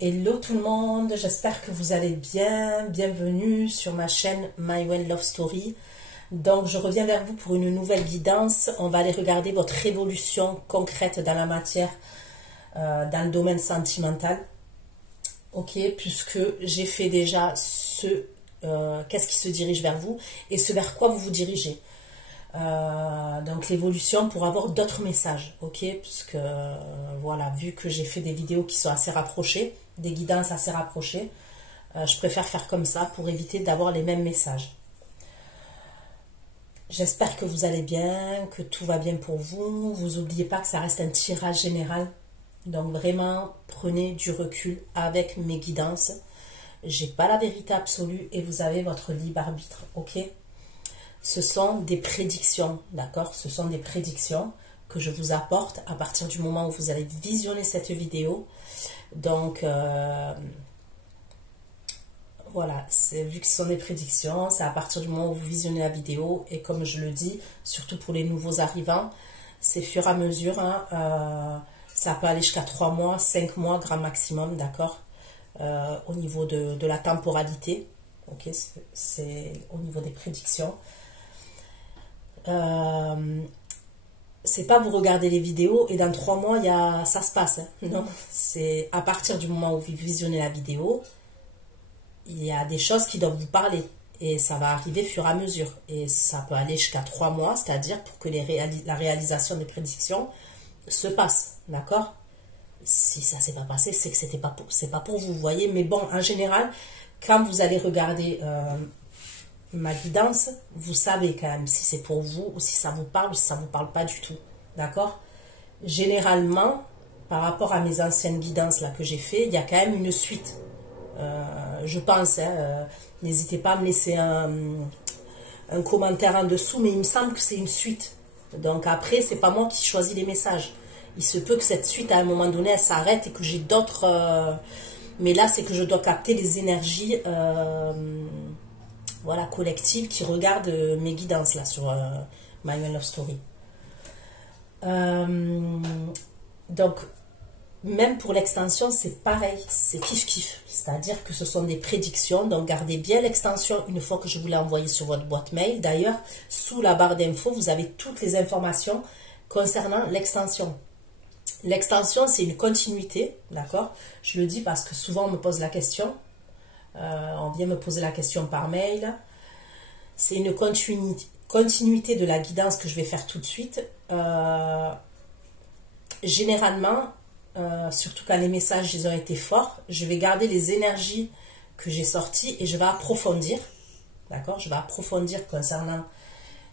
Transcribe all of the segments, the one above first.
Hello tout le monde, j'espère que vous allez bien. Bienvenue sur ma chaîne My One Love Story. Donc je reviens vers vous pour une nouvelle guidance. On va aller regarder votre évolution concrète dans la matière, dans le domaine sentimental. Ok, puisque j'ai fait déjà qu'est-ce qui se dirige vers vous et ce vers quoi vous vous dirigez. Donc l'évolution pour avoir d'autres messages, ok, puisque voilà, vu que j'ai fait des vidéos qui sont assez rapprochées, des guidances assez rapprochées, je préfère faire comme ça pour éviter d'avoir les mêmes messages. J'espère que vous allez bien, que tout va bien pour vous. Vous n'oubliez pas que ça reste un tirage général, donc vraiment prenez du recul avec mes guidances. J'ai pas la vérité absolue et vous avez votre libre arbitre, ok. Ce sont des prédictions, d'accord? Ce sont des prédictions que je vous apporte à partir du moment où vous allez visionner cette vidéo. Donc, voilà, vu que ce sont des prédictions, c'est à partir du moment où vous visionnez la vidéo. Et comme je le dis, surtout pour les nouveaux arrivants, c'est fur et à mesure. Hein, ça peut aller jusqu'à 3 mois, 5 mois, grand maximum, d'accord? Au niveau de la temporalité, ok? C'est au niveau des prédictions. C'est pas vous regardez les vidéos et dans 3 mois ça se passe, hein. Non, c'est à partir du moment où vous visionnez la vidéo, il y a des choses qui doivent vous parler et ça va arriver fur et à mesure et ça peut aller jusqu'à 3 mois, c'est-à-dire pour que la réalisation des prédictions se passe, d'accord? Si ça s'est pas passé, c'est que c'est pas pour vous, vous voyez. Mais bon, en général, quand vous allez regarder ma guidance, vous savez quand même si c'est pour vous ou si ça vous parle ou si ça vous parle pas du tout, d'accord? Généralement, par rapport à mes anciennes guidances là que j'ai fait, il y a quand même une suite, je pense, hein, n'hésitez pas à me laisser un commentaire en dessous, mais il me semble que c'est une suite. Donc après, c'est pas moi qui choisis les messages, il se peut que cette suite à un moment donné elle s'arrête et que j'ai d'autres, mais là c'est que je dois capter les énergies voilà, collective qui regarde mes guidances là sur My One Love Story. Donc, même pour l'extension, c'est pareil, c'est kiff-kiff. C'est-à-dire que ce sont des prédictions, donc gardez bien l'extension une fois que je vous l'ai envoyé sur votre boîte mail. D'ailleurs, sous la barre d'infos, vous avez toutes les informations concernant l'extension. L'extension, c'est une continuité, d'accord? Je le dis parce que souvent on me pose la question. On vient me poser la question par mail. C'est une continuité de la guidance que je vais faire tout de suite. Généralement, surtout quand les messages ils ont été forts, je vais garder les énergies que j'ai sorties et je vais approfondir. D'accord? Je vais approfondir concernant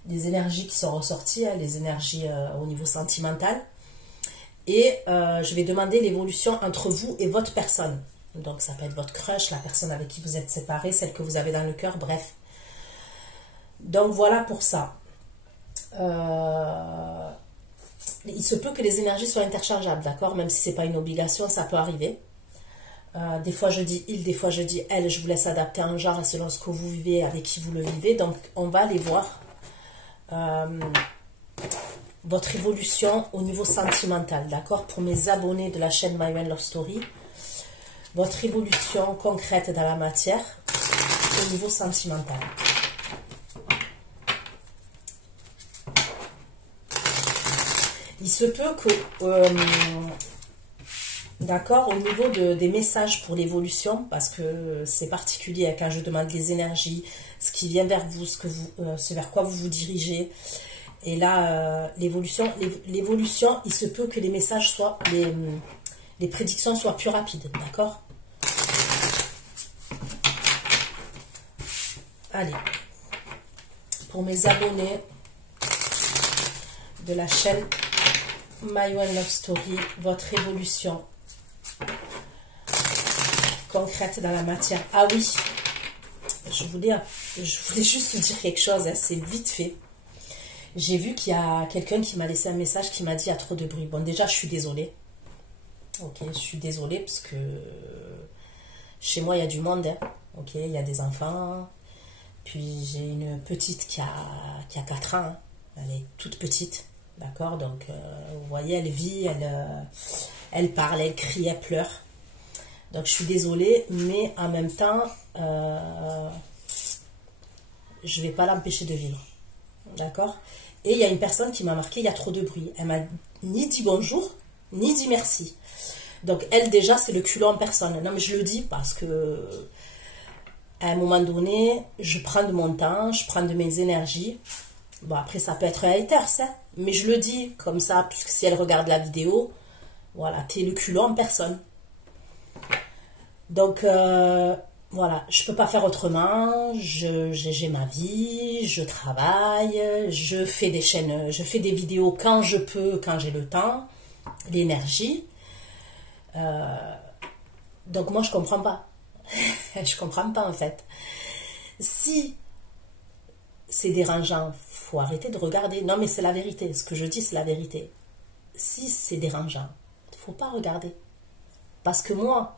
les énergies qui sont ressorties, hein, les énergies au niveau sentimental. Et je vais demander l'évolution entre vous et votre personne. Donc ça peut être votre crush, la personne avec qui vous êtes séparés, celle que vous avez dans le cœur, bref. Donc voilà pour ça. Il se peut que les énergies soient interchangeables, d'accord? Même si ce n'est pas une obligation, ça peut arriver. Des fois je dis il, des fois je dis elle, je vous laisse adapter un genre selon ce que vous vivez, avec qui vous le vivez. Donc on va aller voir votre évolution au niveau sentimental, d'accord? Pour mes abonnés de la chaîne My One Love Story, votre évolution concrète dans la matière au niveau sentimental. Il se peut que, d'accord, au niveau des messages pour l'évolution, parce que c'est particulier quand je demande les énergies, ce qui vient vers vous, ce vers quoi vous vous dirigez. Et là, l'évolution, il se peut que les messages soient, les prédictions soient plus rapides, d'accord? Allez, pour mes abonnés de la chaîne My One Love Story, votre évolution concrète dans la matière. Ah oui, je voulais juste dire quelque chose, hein, c'est vite fait. J'ai vu qu'il y a quelqu'un qui m'a laissé un message qui m'a dit « il y a trop de bruit ». Bon, déjà, je suis désolée. Ok, je suis désolée parce que chez moi, il y a du monde. Hein. Ok, il y a des enfants. Puis j'ai une petite qui a 4 ans. Hein. Elle est toute petite. D'accord, donc vous voyez, elle vit, elle parle, elle crie, elle pleure. Donc je suis désolée, mais en même temps, je vais pas l'empêcher de vivre. D'accord? Et il y a une personne qui m'a marqué, il y a trop de bruit. Elle m'a ni dit bonjour, ni dit merci. Donc elle déjà, c'est le culot en personne. Non mais je le dis parce que à un moment donné, je prends de mon temps, je prends de mes énergies. Bon après ça peut être un hater ça, mais je le dis comme ça, puisque si elle regarde la vidéo, voilà, t'es le culot en personne. Donc voilà, je peux pas faire autrement, j'ai ma vie, je travaille, je fais des chaînes, je fais des vidéos quand je peux, quand j'ai le temps, l'énergie. Donc moi je comprends pas. Je comprends pas en fait. Si c'est dérangeant, faut arrêter de regarder. Non mais c'est la vérité, ce que je dis c'est la vérité. Si c'est dérangeant, faut pas regarder. Parce que moi,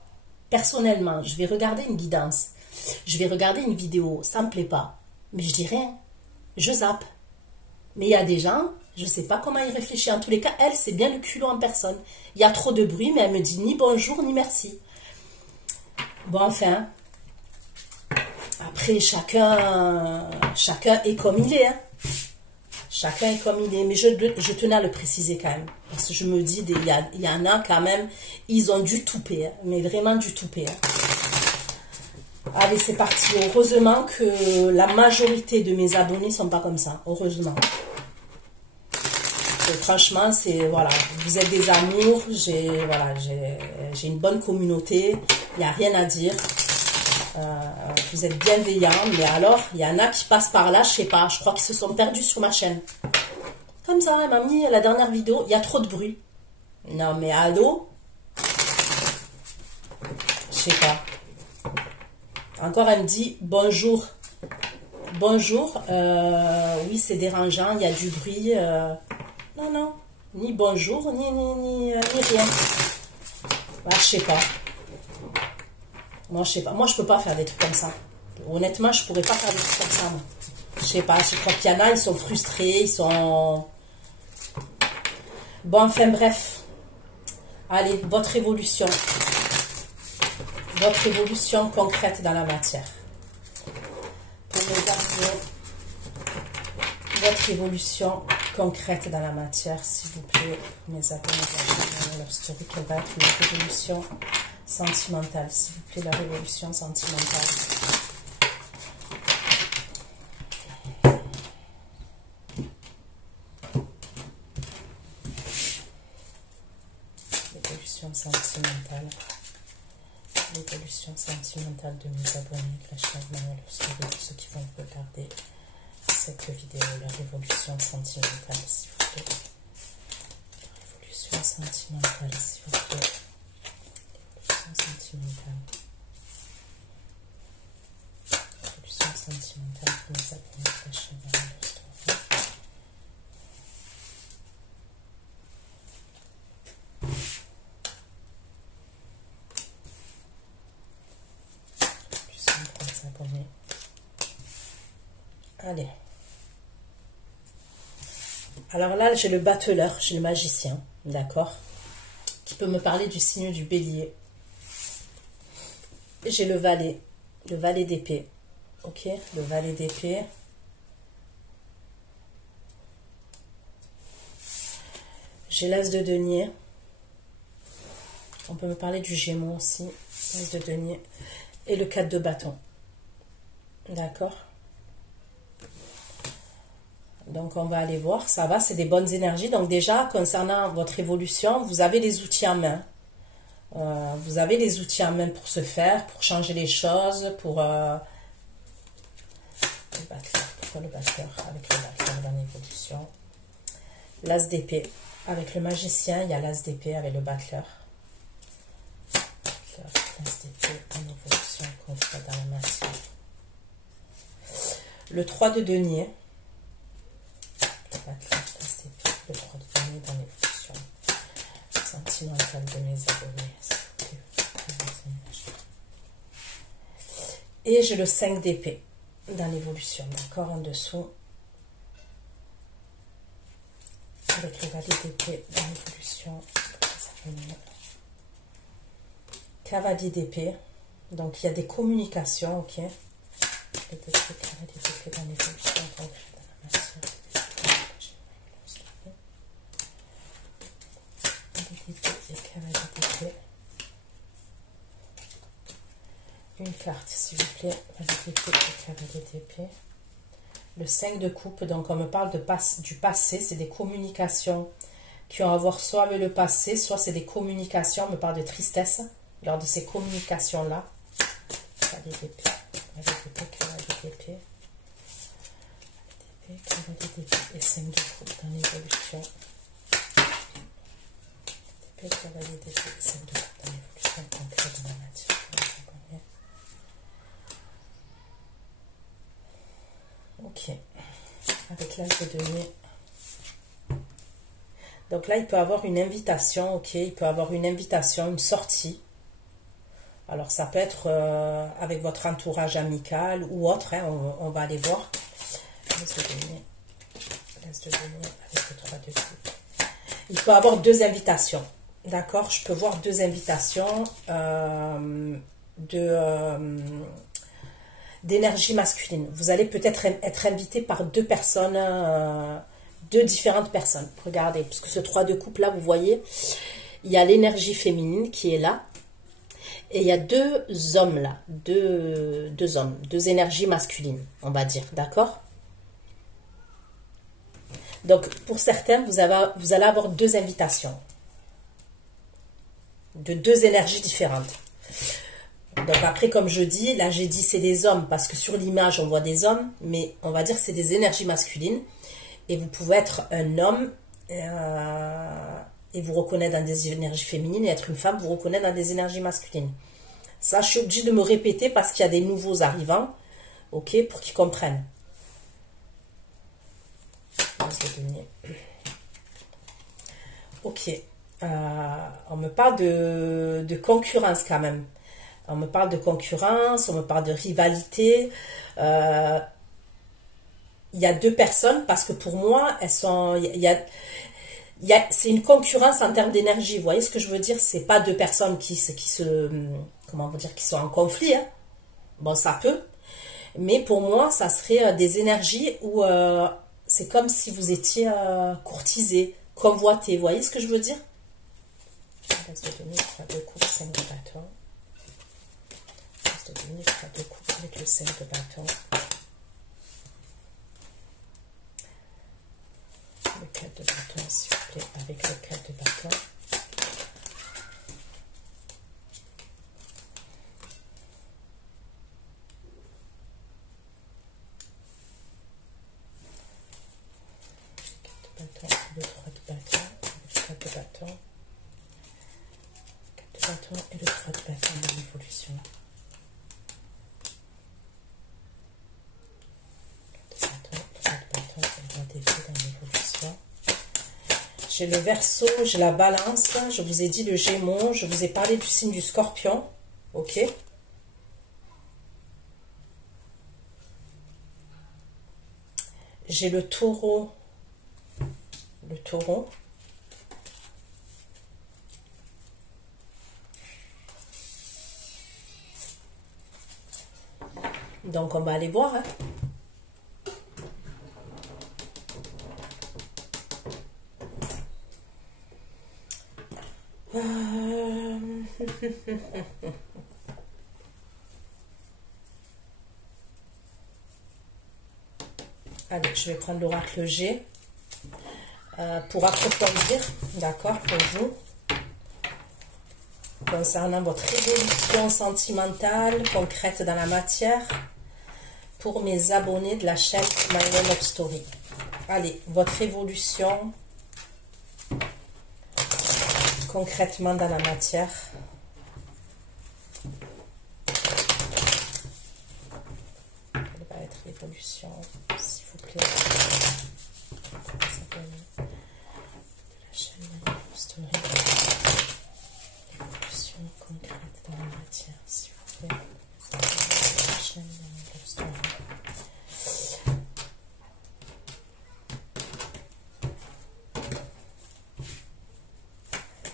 personnellement, je vais regarder une guidance, je vais regarder une vidéo, ça me plaît pas, mais je dis rien, je zappe. Mais il y a des gens, je sais pas comment ils réfléchissent. En tous les cas, elle, c'est bien le culot en personne. Il y a trop de bruit, mais elle me dit ni bonjour ni merci. Bon, enfin, après, chacun est comme il est. Hein. Chacun est comme il est. Mais je tenais à le préciser quand même. Parce que je me dis, il y en a quand même, ils ont du toupet. Hein, mais vraiment du toupet. Hein. Allez, c'est parti. Heureusement que la majorité de mes abonnés ne sont pas comme ça. Heureusement. Et franchement, c'est, voilà, vous êtes des amours. J'ai une bonne communauté. Il n'y a rien à dire. Vous êtes bienveillants, mais alors, il y en a qui passent par là, je sais pas, je crois qu'ils se sont perdus sur ma chaîne. Comme ça, elle m'a mis la dernière vidéo, il y a trop de bruit. Non, mais allô? Je sais pas. Encore, elle me dit, bonjour. Bonjour, oui, c'est dérangeant, il y a du bruit. Non, non, ni bonjour, ni rien. Bah, je sais pas. Moi, je sais pas. Moi, je peux pas faire des trucs comme ça. Honnêtement, je pourrais pas faire des trucs comme ça, moi. Je sais pas. Je crois qu'il y en a, ils sont frustrés, ils sont... Bon, enfin, bref. Allez, votre évolution. Votre évolution concrète dans la matière. Pour mes abonnés, votre évolution concrète dans la matière, s'il vous plaît. Mes abonnés, leur story, quelle va être leur évolution sentimentale, s'il vous plaît, la révolution sentimentale. L'évolution sentimentale. L'évolution sentimentale de mes abonnés, la chaîne Manuel Story, pour ceux qui vont regarder cette vidéo, la révolution sentimentale, s'il vous plaît. La révolution sentimentale, s'il vous plaît. Sentimentale. Révolution sentimentale pour mes abonnés de la chaîne Manuel Story. Révolution pour mes abonnés. Allez. Alors là, j'ai le battleur, j'ai le magicien, d'accord, qui peut me parler du signe du bélier. J'ai le valet d'épée, ok, le valet d'épée. J'ai l'as de denier. On peut me parler du gémeau aussi, l'as de denier. Et le 4 de bâton, d'accord. Donc on va aller voir, ça va, c'est des bonnes énergies. Donc déjà, concernant votre évolution, vous avez les outils en main. Vous avez les outils en main pour se faire, pour changer les choses, pour... le battleur, pourquoi le battleur? Avec le battleur dans l'évolution. L'as d'épée. Avec le magicien, il y a l'as d'épée avec le battleur. L'as d'épée en évolution, concrète dans la matière. Le 3 de denier. Le battleur, l'as d'épée, le 3 de denier dans l'évolution. Sentimentale de mes abonnés. Et j'ai le 5 d'épée dans l'évolution, d'accord, en dessous. Avec le valet d'épée dans l'évolution. Cavalier d'épée. Donc, il y a des communications, ok. Les décrets, cavalier d'épée dans l'évolution concrète dans la matière. Cavalier d'épée. Une carte, s'il vous plaît. Cavalier d'épée. Le 5 de coupe, donc on me parle du passé, c'est des communications qui ont à voir soit avec le passé, soit c'est des communications, on me parle de tristesse lors de ces communications-là. Cavalier d'épée, cavalier d'épée, cavalier d'épée, et 5 de coupe dans l'évolution. Cavalier d'épée, 5 de coupe dans l'évolution concrète de la matière. Ok, avec l'âge de denier. Donc là, il peut avoir une invitation, ok, il peut avoir une invitation, une sortie. Alors ça peut être avec votre entourage amical ou autre, hein, on va aller voir. L'âge de denier avec le 3 de coupe. Il peut avoir deux invitations, d'accord? Je peux voir deux invitations d'énergie masculine. Vous allez peut-être être invité par deux personnes, deux différentes personnes. Regardez, puisque ce 3 de coupe là, vous voyez, il y a l'énergie féminine qui est là. Et il y a deux hommes là, deux hommes, deux énergies masculines, on va dire, d'accord? Donc, pour certains, vous allez avoir deux invitations de deux énergies différentes. Donc après, comme je dis, là j'ai dit c'est des hommes parce que sur l'image on voit des hommes, mais on va dire c'est des énergies masculines. Et vous pouvez être un homme et vous reconnaître dans des énergies féminines, et être une femme, vous reconnaître dans des énergies masculines. Ça, je suis obligée de me répéter parce qu'il y a des nouveaux arrivants, ok, pour qu'ils comprennent. Ok, on me parle de concurrence quand même. On me parle de concurrence, on me parle de rivalité. Il y a deux personnes parce que pour moi, elles sont, c'est une concurrence en termes d'énergie. Vous voyez ce que je veux dire? C'est pas deux personnes qui comment vous dire, qui sont en conflit. Hein. Bon, ça peut. Mais pour moi, ça serait des énergies où c'est comme si vous étiez courtisé, convoité. Vous voyez ce que je veux dire? De coupe, 5 de bâton. De coupe avec le 5 de bâton. Le 4 de bâton, s'il vous plaît, avec le 4 de bâton. Le 3 de bâton, le 4 de bâton, 4 de bâton et le 3 de bâton de l'évolution. 4 de bâton, 3 de bâton et le 3 d'épée dans l'évolution. J'ai le Verseau, j'ai la Balance, je vous ai dit le Gémeaux, je vous ai parlé du signe du Scorpion, ok? J'ai le Taureau. Le Taureau. Donc, on va aller voir. Hein. Allez, je vais prendre l'oracle G. Pour approfondir, d'accord, pour vous, concernant votre évolution sentimentale, concrète dans la matière, pour mes abonnés de la chaîne My One Love Story. Allez, votre évolution, concrètement dans la matière. Quelle va être l'évolution, s'il vous plaît? Évolution concrète dans la matière, s'il vous plaît. La chaîne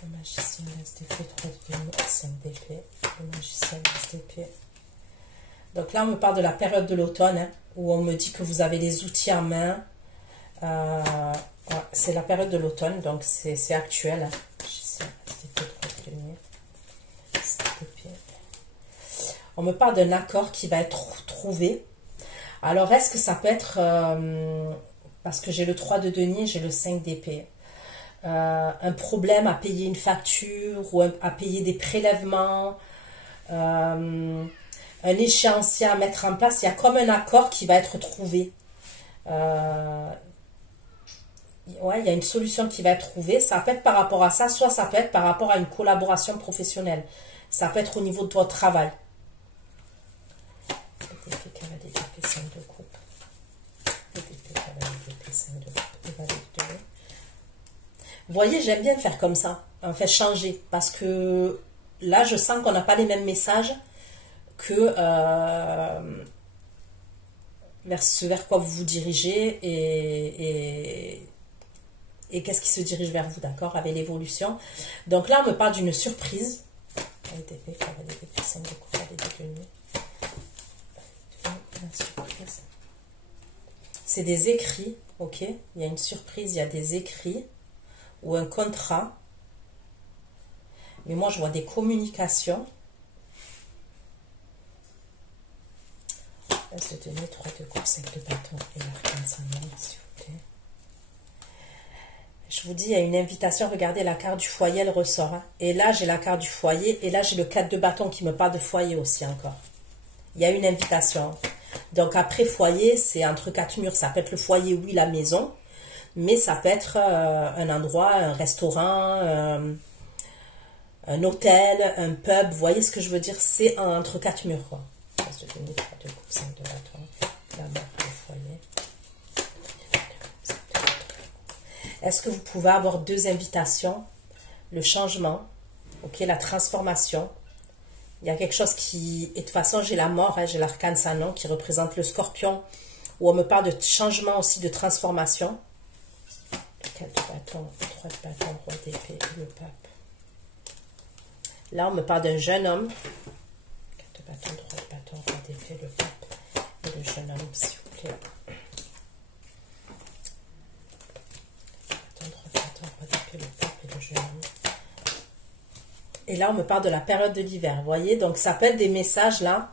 le magicien laisse des 3 de 5 d'épée. d'épée. Donc là, on me parle de la période de l'automne, hein, où on me dit que vous avez les outils en main. Ouais, c'est la période de l'automne, donc c'est actuel. Hein. On me parle d'un accord qui va être trouvé. Alors, est-ce que ça peut être... parce que j'ai le 3 de denier, j'ai le 5 d'épée. Un problème à payer une facture ou à payer des prélèvements, un échéancier à mettre en place. Il y a comme un accord qui va être trouvé. Ouais, il y a une solution qui va être trouvée. Ça peut être par rapport à ça, soit ça peut être par rapport à une collaboration professionnelle. Ça peut être au niveau de votre travail. Vous voyez, j'aime bien faire comme ça, en fait changer, parce que là je sens qu'on n'a pas les mêmes messages que vers quoi vous vous dirigez et qu'est-ce qui se dirige vers vous, d'accord, avec l'évolution. Donc là on me parle d'une surprise. C'est des écrits, ok, il y a une surprise, il y a des écrits ou un contrat, mais moi je vois des communications. Je vais donner 3 de coupe, 5 de bâton et l'arcane s'il vous plaît. Je vous dis, il y a une invitation, regardez la carte du foyer, elle ressort. Hein. Et là j'ai la carte du foyer, et là j'ai le 4 de bâton qui me parle de foyer aussi encore. Il y a une invitation. Donc après foyer, c'est entre 4 murs, ça peut être le foyer, oui, la maison, mais ça peut être un endroit, un restaurant, un hôtel, un pub, vous voyez ce que je veux dire, c'est entre 4 murs, quoi. Est-ce que vous pouvez avoir 2 invitations? Le changement, ok, la transformation. Il y a quelque chose qui... Et de toute façon, j'ai la mort, hein, j'ai l'arcane Sanon qui représente le scorpion, où on me parle de changement aussi, de transformation. 4 de bâton, 3 de bâton, roi d'épée et le pape. Là, on me parle d'un jeune homme. 4 de bâton, 3 de bâton, roi d'épée, le pape et le jeune homme, s'il vous plaît. Et là, on me parle de la période de l'hiver, vous voyez. Donc, ça peut être des messages, là.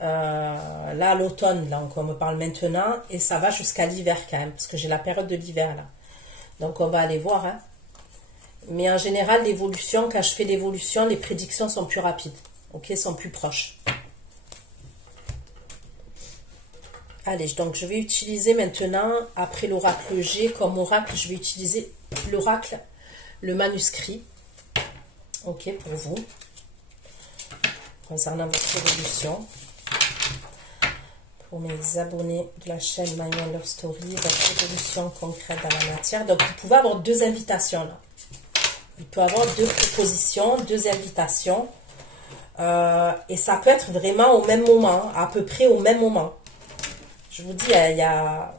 Là, à l'automne, là, on me parle maintenant. Et ça va jusqu'à l'hiver, quand même. Parce que j'ai la période de l'hiver, là. Donc, on va aller voir. Hein. Mais en général, l'évolution, quand je fais l'évolution, les prédictions sont plus rapides. Ok, sont plus proches. Allez, donc, je vais utiliser maintenant, après l'oracle G, comme oracle, je vais utiliser l'oracle, le manuscrit. Ok, pour vous, concernant votre évolution. Pour mes abonnés de la chaîne My One Love Story, votre évolution concrète dans la matière. Donc, vous pouvez avoir 2 invitations là. Il peut y avoir 2 propositions, 2 invitations. Et ça peut être vraiment au même moment, à peu près au même moment. Je vous dis, il y a...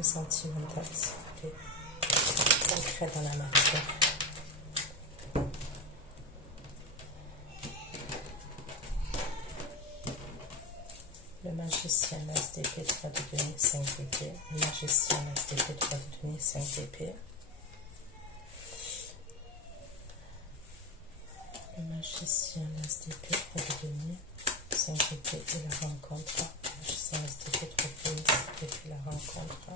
sentimentale, concret dans la matière. Le magicien, l'as d'épée, 3 de denier, 5 d'épée. Le magicien, l'as d'épée, 3 de denier, 5 d'épée. Le magicien, l'as d'épée, 3 de denier, 5 d'épée et la rencontre. Le magicien, l'as d'épée, 3 de denier, 5 d'épée et la rencontre.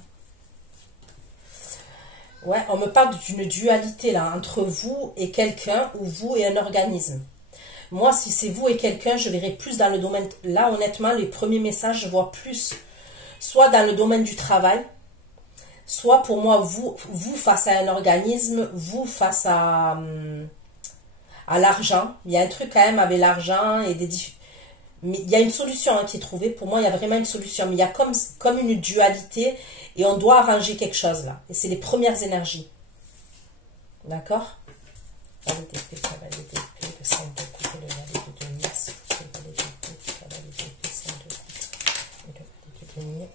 Ouais, on me parle d'une dualité là, entre vous et quelqu'un ou vous et un organisme. Moi, si c'est vous et quelqu'un, je verrai plus dans le domaine... Là, honnêtement, les premiers messages, je vois plus soit dans le domaine du travail, soit pour moi, vous face à un organisme, vous face à l'argent. Il y a un truc quand même avec l'argent et des difficultés. Mais il y a une solution hein, qui est trouvée. Pour moi, il y a vraiment une solution. Mais il y a comme une dualité et on doit arranger quelque chose là. Et c'est les premières énergies. D'accord? Valet d'épée, cavalier d'épée, le 5 de coupe, le valet de denier, le valet d'épée, cavalier d'épée, 5 de coupe. de denier.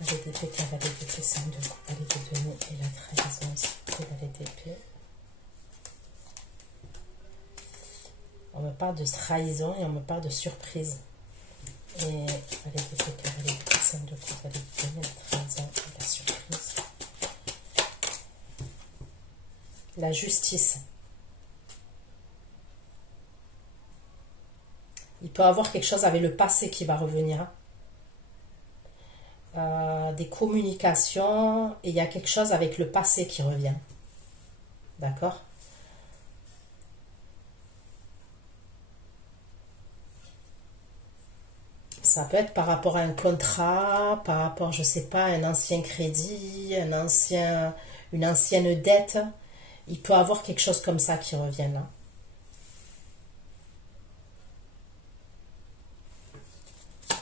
Valet d'épée, cavalier d'épée, 5 de coupe, valet de denier et la trahison aussi, le valet d'épée. On me parle de trahison et on me parle de surprise. Et valet d'épée, cavalier d'épée, 5 de coupe, valet de denier, la trahison et la surprise. La justice. Il peut y avoir quelque chose avec le passé qui va revenir. Des communications, et il y a quelque chose avec le passé qui revient. D'accord? Ça peut être par rapport à un contrat, par rapport, je sais pas, à un ancien crédit, une ancienne dette. Il peut y avoir quelque chose comme ça qui revient là.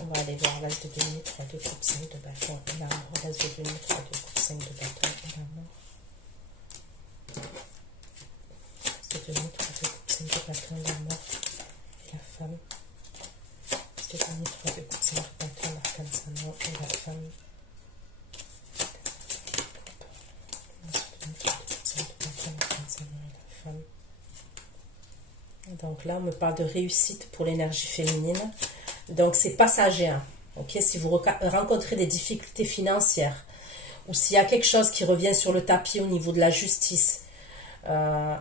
On va aller voir l'as de denier, 3 de coupe, 5 de bâton et l'amour. L'as de denier, 3 de coupe, 5 de bâton et l'amour. L'as de denier, 3 de coupe, 5 de bâton et l'amour et la femme. L'as de denier, 3 de coupe, 5 de bâton, l'arcane Saint-Amour et la femme. L'as de denier, 3 de coupe, 5 de bâton, l'arcane Saint-Amour et la femme. Donc là, on me parle de réussite pour l'énergie féminine. Donc, c'est passager. Hein. Okay? Si vous rencontrez des difficultés financières ou s'il y a quelque chose qui revient sur le tapis au niveau de la justice. Donc,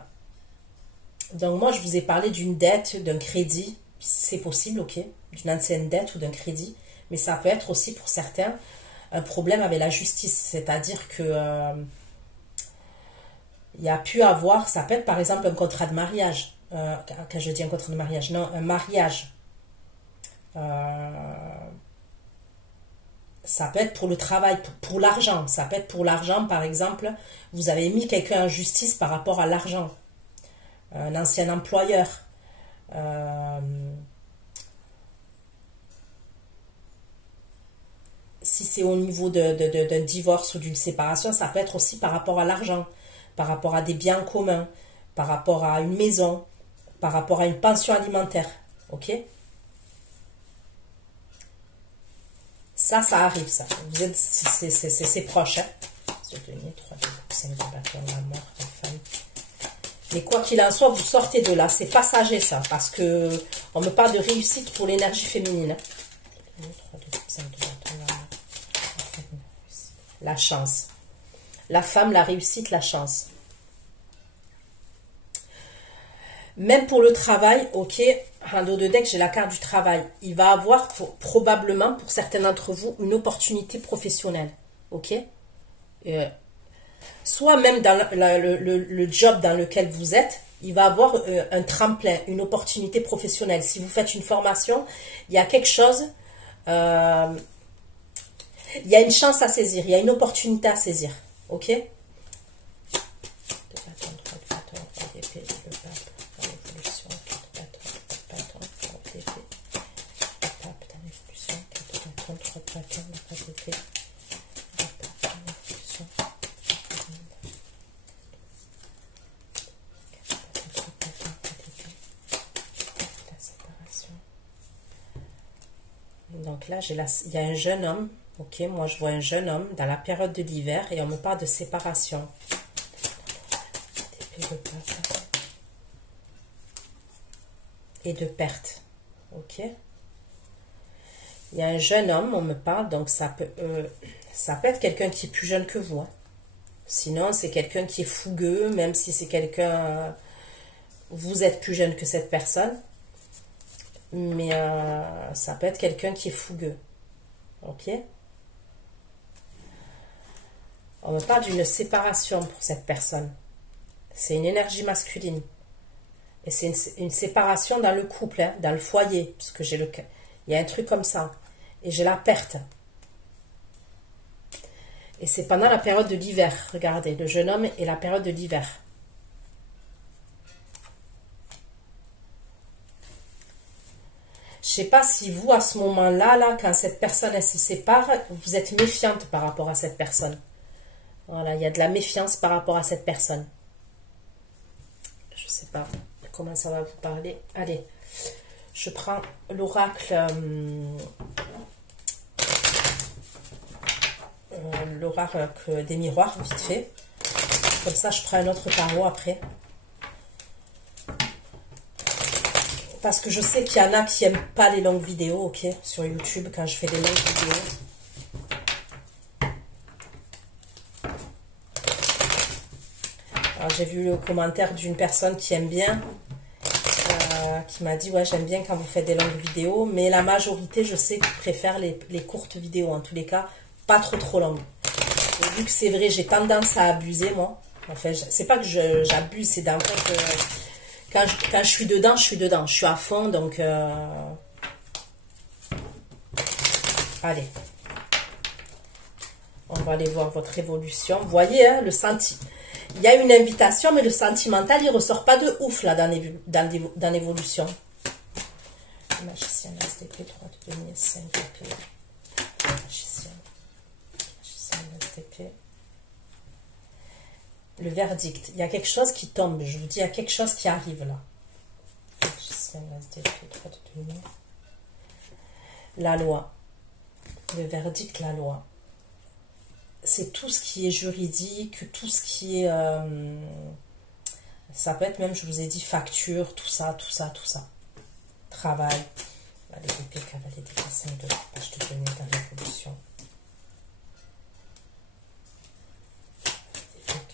moi, je vous ai parlé d'une dette, d'un crédit. C'est possible, ok? D'une ancienne dette ou d'un crédit. Mais ça peut être aussi, pour certains, un problème avec la justice. C'est-à-dire que il y a pu avoir, ça peut être par exemple un contrat de mariage. Quand je dis un contrat de mariage, non, un mariage. Ça peut être pour le travail, pour l'argent. Ça peut être pour l'argent, par exemple, vous avez mis quelqu'un en justice par rapport à l'argent. Un ancien employeur. Si c'est au niveau d'un divorce ou d'une séparation, ça peut être aussi par rapport à l'argent, par rapport à des biens communs, par rapport à une maison, par rapport à une pension alimentaire. Ok? Ça arrive, ça. Vous êtes, c'est proche, hein. 3 de coupe, 5 de bâton, la mort, la femme. Mais quoi qu'il en soit, vous sortez de là. C'est passager, ça. Parce que on me parle de réussite pour l'énergie féminine. 3 de coupe, 5 de bâton, la mort. La chance. La femme, la réussite, la chance. Même pour le travail, ok, en dos de deck, j'ai la carte du travail. Il va avoir probablement, pour certains d'entre vous, une opportunité professionnelle, ok. Soit même dans le job dans lequel vous êtes, il va avoir un tremplin, une opportunité professionnelle. Si vous faites une formation, il y a quelque chose, il y a une chance à saisir, il y a une opportunité à saisir, ok. Donc là, il y a un jeune homme. Ok, moi je vois un jeune homme dans la période de l'hiver et on me parle de séparation. Et de perte. Ok. Il y a un jeune homme, on me parle, donc ça peut être quelqu'un qui est plus jeune que vous. Hein. Sinon, c'est quelqu'un qui est fougueux, même si c'est quelqu'un... vous êtes plus jeune que cette personne. Mais ça peut être quelqu'un qui est fougueux. Ok. On me parle d'une séparation pour cette personne. C'est une énergie masculine. Et c'est une séparation dans le couple, hein, dans le foyer. Parce que il y a un truc comme ça. Et j'ai la perte. Et c'est pendant la période de l'hiver. Regardez, le jeune homme et la période de l'hiver. Je ne sais pas si vous, à ce moment-là, là, quand cette personne elle se sépare, vous êtes méfiante par rapport à cette personne. Voilà, il y a de la méfiance par rapport à cette personne. Je ne sais pas comment ça va vous parler. Allez, Je prends l'oracle des miroirs, vite fait. Comme ça, je prends un autre tarot après. Parce que je sais qu'il y en a qui n'aiment pas les longues vidéos, ok, sur YouTube, quand je fais des longues vidéos. J'ai vu le commentaire d'une personne qui aime bien, qui m'a dit, ouais, j'aime bien quand vous faites des longues vidéos, mais la majorité, je sais qu'ils préfèrent les courtes vidéos, en tous les cas, pas trop longues. Et vu que c'est vrai, j'ai tendance à abuser, moi. Enfin, c'est pas que j'abuse, c'est d'un fait que quand je suis dedans, je suis dedans. Je suis à fond, donc... Allez. On va aller voir votre évolution. Vous voyez, hein, il y a une invitation, mais le sentimental, il ressort pas de ouf, là, dans l'évolution. Magicien, SDP, 3 de denier, 5 d'épée. Magicien, SDP. Le verdict. Il y a quelque chose qui tombe. Je vous dis, il y a quelque chose qui arrive là. Magicien, SDP, 3 de denier. La loi. Le verdict, la loi. C'est tout ce qui est juridique, tout ce qui est... ça peut être même, je vous ai dit, facture, tout ça. Travail. Les épées, cavalier des 5 de page de denier dans l'évolution.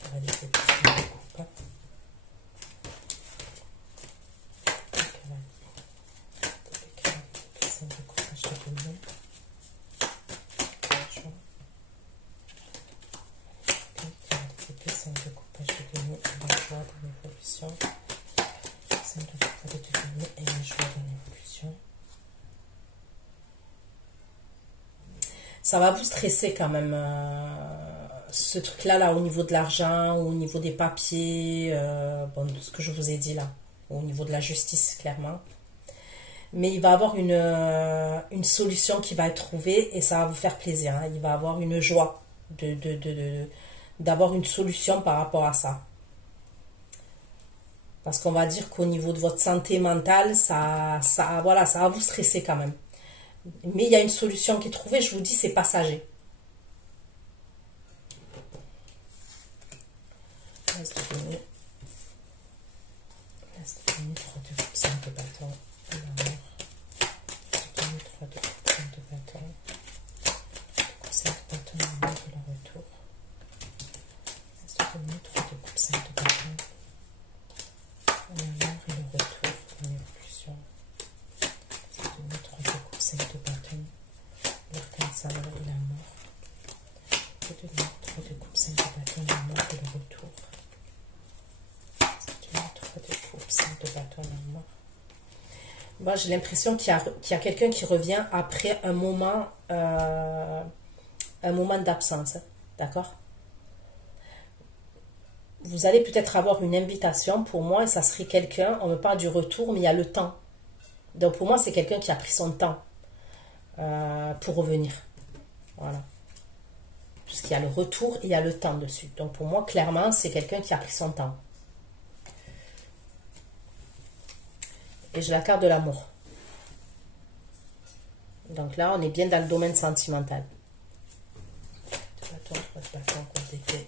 Cavalier des 5 de coupe. Cavalier des 5 de coupe, page de denier. De coupage de denier et la joie dans l'évolution. 5 de coupage de denier et la joie dans l'évolution. Ça va vous stresser quand même, ce truc-là, là, au niveau de l'argent, au niveau des papiers, bon, ce que je vous ai dit là, au niveau de la justice, clairement. Mais il va y avoir une solution qui va être trouvée et ça va vous faire plaisir. Hein. Il va y avoir une joie d'avoir une solution par rapport à ça. Parce qu'on va dire qu'au niveau de votre santé mentale, voilà, ça va vous stresser quand même. Mais il y a une solution qui est trouvée, je vous dis, c'est passager. Laisse de denier. Laisse de denier, 3 de coupe, 5 de bâton. Et la mort. Laisse de denier, 3 de coupe, 5 de bâton. 5 de bâton, la mort et le retour. 3 de coupe, 5 de bâton. La mort et le retour dans l'évolution. 3 de coupe, 5 de bâton. L'arcane et la mort. 3 de coupe, 5 de bâton, la mort et le retour. 3 de coupe, 5 de bâton, la mort. Moi, j'ai l'impression qu'il y a quelqu'un qui revient après un moment d'absence. D'accord ? Vous allez peut-être avoir une invitation pour moi et ça serait quelqu'un, on me parle du retour, mais il y a le temps. Donc pour moi, c'est quelqu'un qui a pris son temps pour revenir. Voilà. Parce qu'il y a le retour et il y a le temps dessus. Donc pour moi, clairement, c'est quelqu'un qui a pris son temps. Et j'ai la carte de l'amour. Donc là, on est bien dans le domaine sentimental. Le bâton,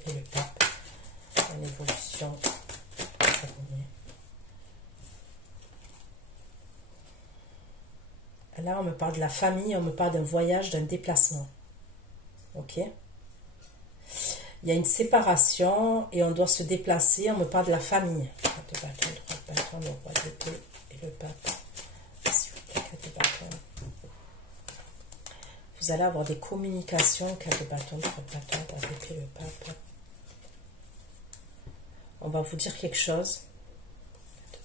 et le pape. En évolution. Là, on me parle de la famille, on me parle d'un voyage, d'un déplacement. Ok? Il y a une séparation et on doit se déplacer. On me parle de la famille. 4 de bâton, 3 de bâton, le roi d'épée et le pape. S'il vous plaît, 4 de bâton. Vous allez avoir des communications. 4 de bâton, 3 de bâton, roi d'épée, le pape. On va vous dire quelque chose.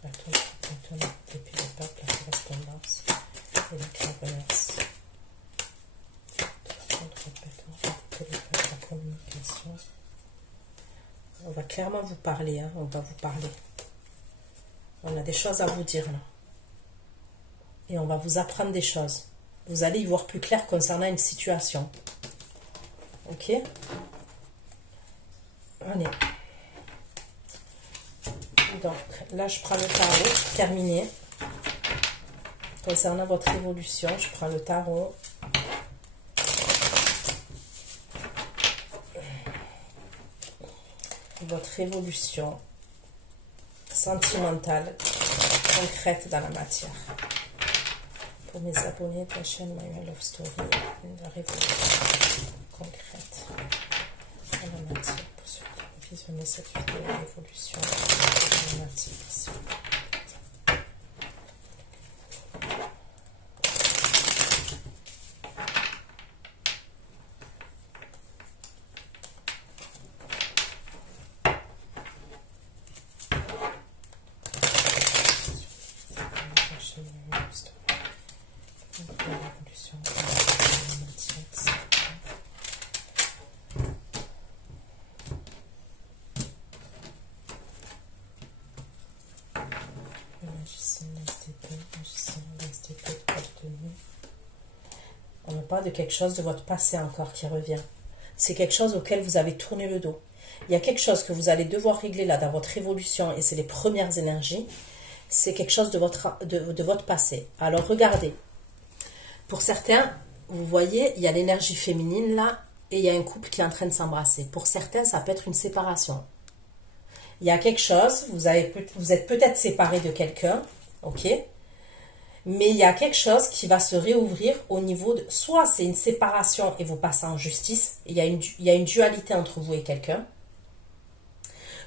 4 de bâton, 3 de bâton, l'épée, le pape, la correspondance et la clairvoyance. 4 de bâton, 3 de bâton, l'épée, le pape, la communication. On va clairement vous parler, hein, on va vous parler. On a des choses à vous dire là. Et on va vous apprendre des choses. Vous allez y voir plus clair concernant une situation. Ok? Allez. Donc, là, je prends le tarot. Terminé. Concernant votre évolution, je prends le tarot. Votre évolution sentimentale, concrète dans la matière. Pour mes abonnés de la chaîne My Love Story, la révolution concrète dans la matière. Pour ceux qui ont visionné cette vidéo, l'évolution dans la matière. On me parle de quelque chose de votre passé encore qui revient. C'est quelque chose auquel vous avez tourné le dos. Il y a quelque chose que vous allez devoir régler là dans votre évolution et c'est les premières énergies. C'est quelque chose de votre passé. Alors regardez. Pour certains, vous voyez, il y a l'énergie féminine là et il y a un couple qui est en train de s'embrasser. Pour certains, ça peut être une séparation. Il y a quelque chose, vous êtes peut-être séparé de quelqu'un, ok? Mais il y a quelque chose qui va se réouvrir au niveau de... Soit c'est une séparation et vous passez en justice, il y a une dualité entre vous et quelqu'un.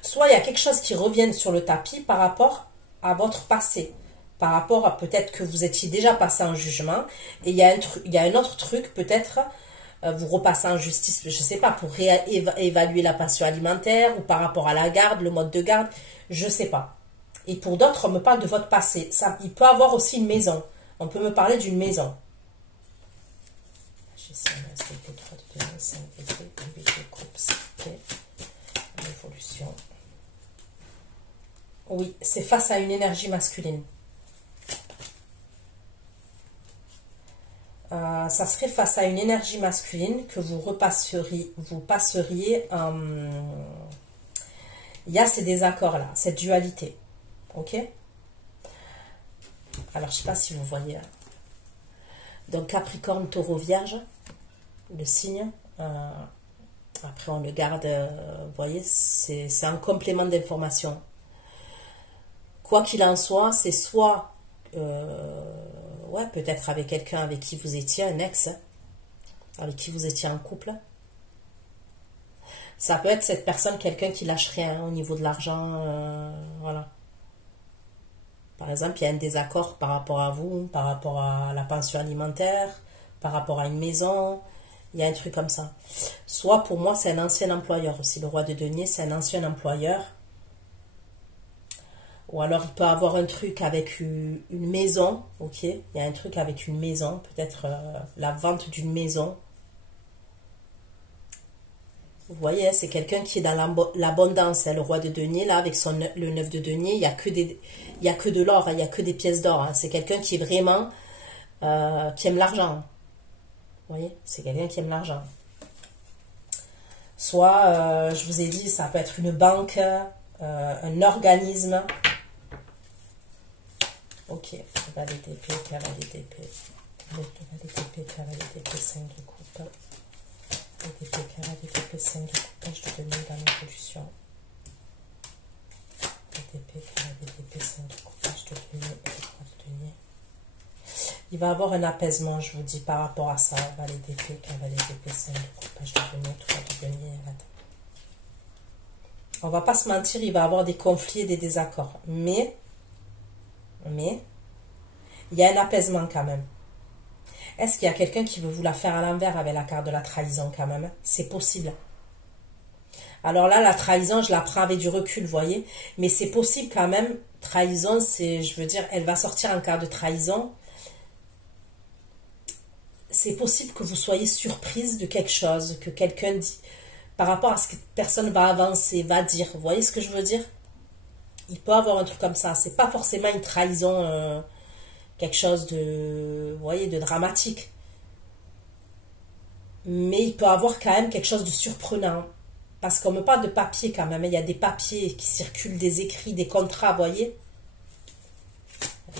Soit il y a quelque chose qui revient sur le tapis par rapport à votre passé. Par rapport à peut-être que vous étiez déjà passé en jugement. Et il y a un autre truc, peut-être, vous repassez en justice, je ne sais pas, pour évaluer la pension alimentaire ou par rapport à la garde, le mode de garde, je ne sais pas. Et pour d'autres, on me parle de votre passé. Ça, il peut avoir aussi une maison. On peut me parler d'une maison. Oui, c'est face à une énergie masculine. Ça serait face à une énergie masculine que vous passeriez. Il y a ces désaccords-là, cette dualité. Ok? Alors, je ne sais pas si vous voyez. Donc, Capricorne, Taureau, Vierge, le signe. Après, on le garde, vous voyez, c'est un complément d'information. Quoi qu'il en soit, c'est soit, ouais, peut-être avec quelqu'un avec qui vous étiez, un ex, avec qui vous étiez en couple. Ça peut être cette personne, quelqu'un qui lâche rien au niveau de l'argent, voilà. Par exemple, il y a un désaccord par rapport à vous, par rapport à la pension alimentaire, par rapport à une maison, il y a un truc comme ça. Soit pour moi, c'est un ancien employeur aussi. Le roi de denier, c'est un ancien employeur. Ou alors, il peut avoir un truc avec une maison, ok? Il y a un truc avec une maison, peut-être la vente d'une maison. Vous voyez, c'est quelqu'un qui est dans l'abondance, hein, le roi de denier, là, avec le 9 de denier, il n'y a que de l'or, hein, il n'y a que des pièces d'or. Hein. C'est quelqu'un qui est vraiment, qui aime l'argent. Vous voyez, c'est quelqu'un qui aime l'argent. Soit, je vous ai dit, ça peut être une banque, un organisme. Ok, cavalier d'épée, cavalier d'épée. Cavalier d'épée, cavalier d'épée, 5 de coupe. D'épée, cavalier d'épée, 5 de coupage de denier dans l'évolution. D'épée, cavalier d'épée, 5 de coupage de denier et de croix de denier. Il va y avoir un apaisement, je vous dis, par rapport à ça. Valet d'épée, cavalier d'épée, 5 de coupage de denier, 3 de denier. On va pas se mentir, il va y avoir des conflits et des désaccords. Mais, il y a un apaisement quand même. Est-ce qu'il y a quelqu'un qui veut vous la faire à l'envers avec la carte de la trahison quand même? C'est possible. Alors là, la trahison, je la prends avec du recul, vous voyez. Mais c'est possible quand même. Trahison, c'est, je veux dire, elle va sortir en carte de trahison. C'est possible que vous soyez surprise de quelque chose, que quelqu'un dit, par rapport à ce que personne va avancer, va dire. Vous voyez ce que je veux dire? Il peut avoir un truc comme ça. C'est pas forcément une trahison... quelque chose de, vous voyez, de dramatique. Mais il peut avoir quand même quelque chose de surprenant. Parce qu'on me parle de papier quand même. Il y a des papiers qui circulent, des écrits, des contrats, vous voyez.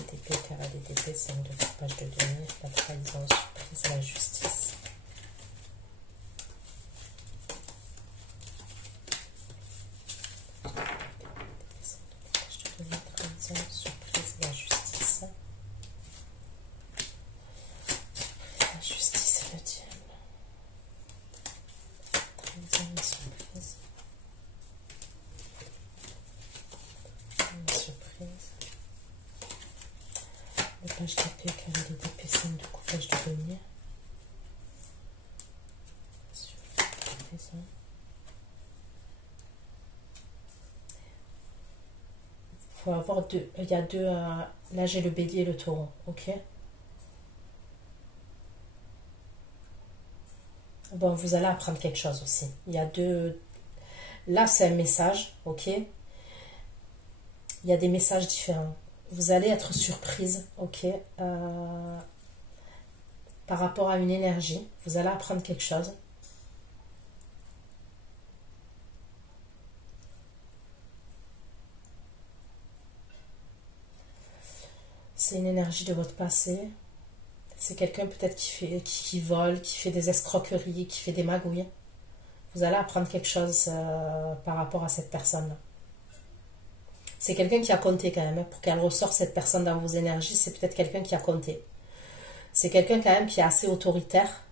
cavalier d'épée, 5 de page de denier, la trahison, surprise, la justice. Trahison, surprise, la justice. La justice et le diable. Trahison, la surprise. La surprise. Le page d'épée, cavalier d'épée, 5 de coupage de denier. Trahison. Il faut avoir deux. Il y a deux. Là, j'ai le bélier et le taureau. Ok. Bon, vous allez apprendre quelque chose aussi. Il y a deux. Là, c'est un message. Ok. Il y a des messages différents. Vous allez être surprise. Ok. Par rapport à une énergie. Vous allez apprendre quelque chose. C'est une énergie de votre passé. C'est quelqu'un peut-être qui vole, qui fait des escroqueries, qui fait des magouilles. Vous allez apprendre quelque chose par rapport à cette personne-là. C'est quelqu'un qui a compté quand même. Pour qu'elle ressorte cette personne dans vos énergies, c'est peut-être quelqu'un qui a compté. C'est quelqu'un quand même qui est assez autoritaire.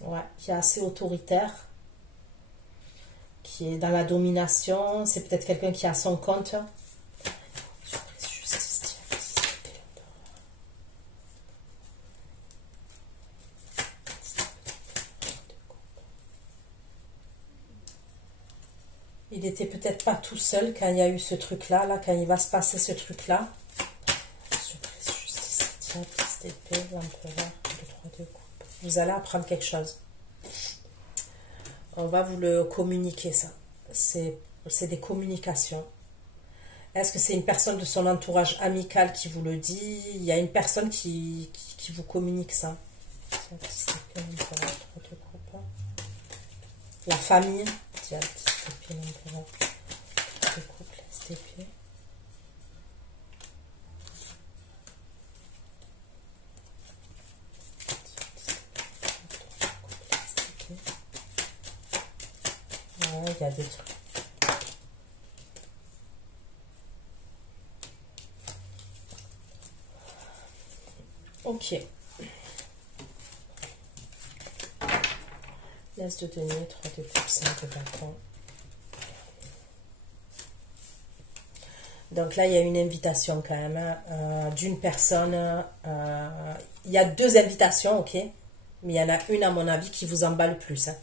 Ouais, qui est assez autoritaire. Qui est dans la domination. C'est peut-être quelqu'un qui a son compte. Il n'était peut-être pas tout seul quand il y a eu ce truc-là, là, quand il va se passer ce truc-là. Surprise, justice, diable, d'épée, l'empereur, le 3 de coupe. Vous allez apprendre quelque chose. On va vous le communiquer, ça. C'est des communications. Est-ce que c'est une personne de son entourage amical qui vous le dit? Il y a une personne qui vous communique ça. La famille. Diable, l'empereur, de couple, d'épée. Ouais, il y a des trucs. Ok. L'as de denier, 3 de coupe, 5 de bâton. Donc là, il y a une invitation quand même d'une personne. Il y a deux invitations, ok? Mais il y en a une, à mon avis, qui vous emballe le plus. Hein.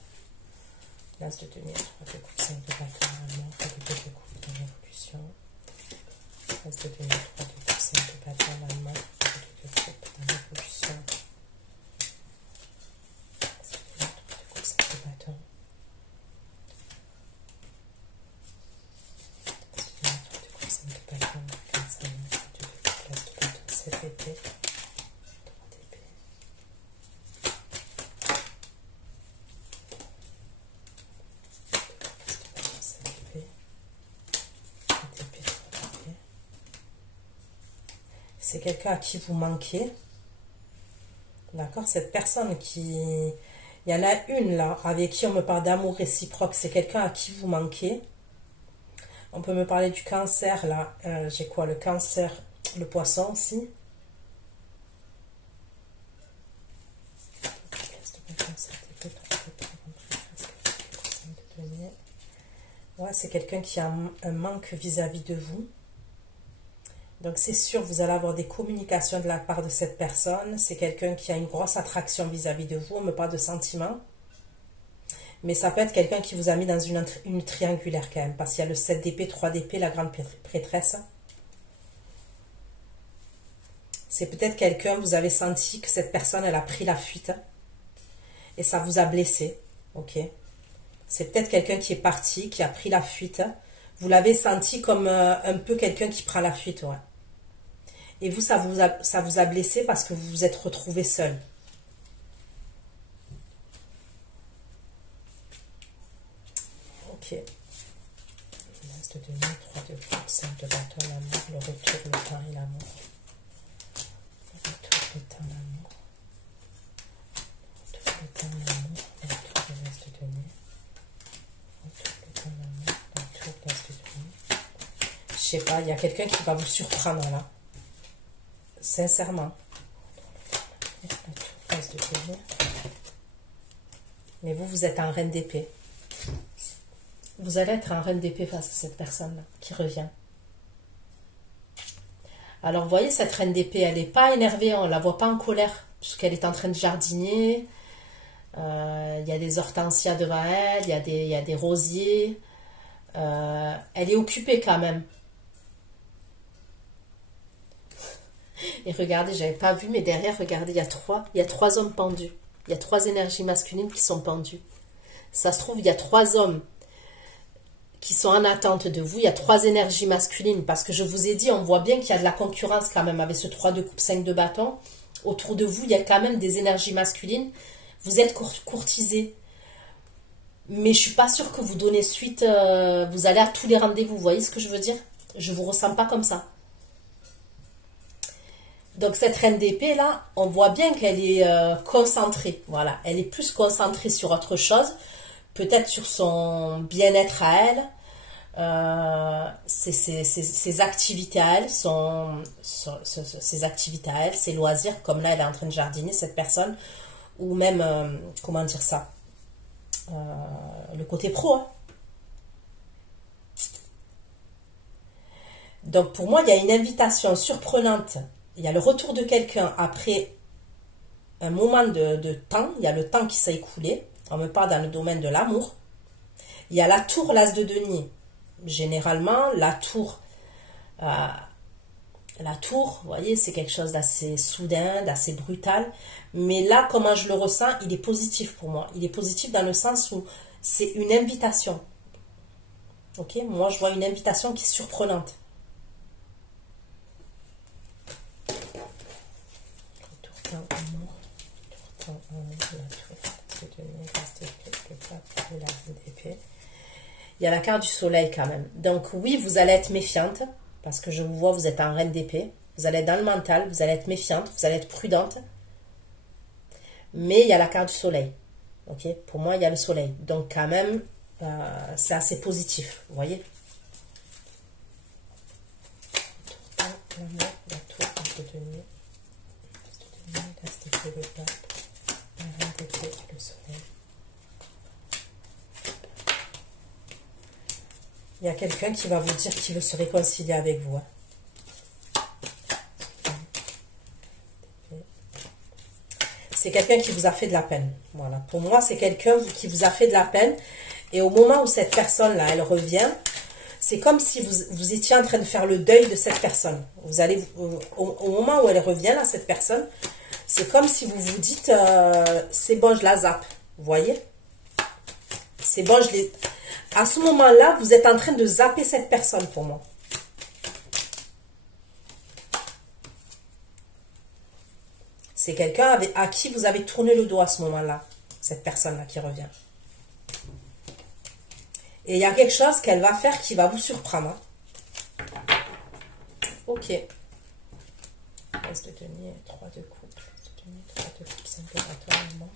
L'as de denier, 3 de coupe, 5 de bâton, allemand, 3 de coupe de révolution. L'as de denier, 3 de coupe, 5 de bâton, allemand, 3 de coupe de révolution. C'est quelqu'un à qui vous manquez. D'accord? Cette personne qui... Il y en a une là, avec qui on me parle d'amour réciproque. C'est quelqu'un à qui vous manquez. On peut me parler du cancer là. J'ai quoi? Le cancer, le poisson aussi. Ouais, c'est quelqu'un qui a un manque vis-à-vis de vous. Donc c'est sûr, vous allez avoir des communications de la part de cette personne. C'est quelqu'un qui a une grosse attraction vis-à-vis de vous. On me parle de sentiments. Mais ça peut être quelqu'un qui vous a mis dans une triangulaire quand même. Parce qu'il y a le 7 d'épée, 3 d'épée, la grande prêtresse. C'est peut-être quelqu'un, vous avez senti que cette personne, elle a pris la fuite. Et ça vous a blessé. Ok. C'est peut-être quelqu'un qui est parti, qui a pris la fuite. Vous l'avez senti comme un peu quelqu'un qui prend la fuite. Ouais. Et vous, ça vous a blessé parce que vous vous êtes retrouvé seul. Ok. L'as de denier, 3 de coupe, 5 de bâton, l'amour, le retour, le temps et l'amour. Le retour, le temps, l'amour. Le retour, le temps, l'amour. Le retour, le reste de nez. Le retour, le temps, l'amour. Le retour, le reste de nez. Je sais pas, il y a quelqu'un qui va vous surprendre là. Sincèrement. Le retour, le reste de nez. Mais vous êtes en reine d'épée. Vous allez être en reine d'épée face à cette personne-là qui revient. Alors, vous voyez, cette reine d'épée, elle n'est pas énervée, on ne la voit pas en colère, puisqu'elle est en train de jardiner. Il y a des hortensias devant elle, il y a des rosiers. Elle est occupée quand même. Et regardez, j'avais pas vu, mais derrière, regardez, il y a trois hommes pendus. Il y a 3 énergies masculines qui sont pendues. Ça se trouve, il y a 3 hommes qui sont en attente de vous. Il y a 3 énergies masculines. Parce que je vous ai dit, on voit bien qu'il y a de la concurrence quand même avec ce 3 de coupe, 5 de bâton. Autour de vous, il y a quand même des énergies masculines. Vous êtes courtisé. Mais je ne suis pas sûre que vous donnez suite. Vous allez à tous les rendez-vous. Vous voyez ce que je veux dire? Je ne vous ressens pas comme ça. Donc cette reine d'épée là, on voit bien qu'elle est concentrée, voilà, elle est plus concentrée sur autre chose, peut-être sur son bien-être à elle, ses activités à elle, ses activités à elle, ses loisirs, comme là elle est en train de jardiner cette personne, ou même, comment dire ça, le côté pro. Hein. Donc pour moi, il y a une invitation surprenante. Il y a le retour de quelqu'un après un moment de temps. Il y a le temps qui s'est écoulé. On me parle dans le domaine de l'amour. Il y a la tour, l'as de denier. Généralement, la tour, vous voyez, c'est quelque chose d'assez soudain, d'assez brutal. Mais là, comment je le ressens, il est positif pour moi. Il est positif dans le sens où c'est une invitation. Ok, moi, je vois une invitation qui est surprenante. Il y a la carte du soleil quand même. Donc oui, vous allez être méfiante, parce que je vous vois, vous êtes en reine d'épée. Vous allez être dans le mental, vous allez être méfiante, vous allez être prudente. Mais il y a la carte du soleil. Ok, pour moi, il y a le soleil. Donc quand même, c'est assez positif, vous voyez. Il y a quelqu'un qui va vous dire qu'il veut se réconcilier avec vous. Hein. C'est quelqu'un qui vous a fait de la peine. Voilà. Pour moi, c'est quelqu'un qui vous a fait de la peine. Et au moment où cette personne-là, elle revient, c'est comme si vous étiez en train de faire le deuil de cette personne. Vous allez, au moment où elle revient, là, cette personne, c'est comme si vous vous dites, c'est bon, je la zappe. Vous voyez? C'est bon, je l'ai... À ce moment-là, vous êtes en train de zapper cette personne pour moi. C'est quelqu'un à qui vous avez tourné le dos à ce moment-là. Cette personne-là qui revient. Et il y a quelque chose qu'elle va faire qui va vous surprendre. Hein. Ok. Reste de denier, 3 de coupe. Reste de denier, 3 de coupe, 5 de bâton, la mort.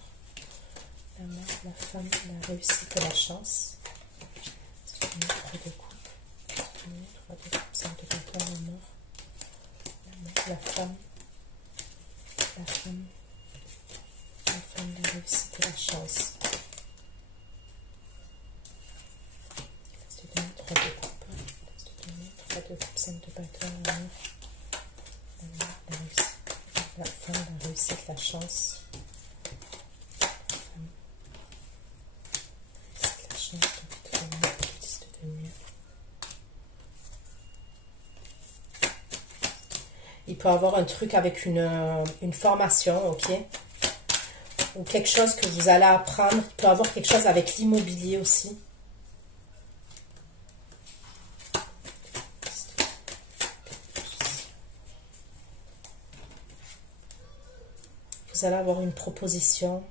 La mort, la femme, la réussite et la chance. 3 de coupe, 3 de coupe, 5 de bâton, la mort, la femme, la réussite et la chance. 3 de coupe, 3 de coupe, 5 de bâton, la mort, la réussite, la femme, la réussite, la chance. Il peut avoir un truc avec une formation, ok? Ou quelque chose que vous allez apprendre. Il peut avoir quelque chose avec l'immobilier aussi. Vous allez avoir une proposition.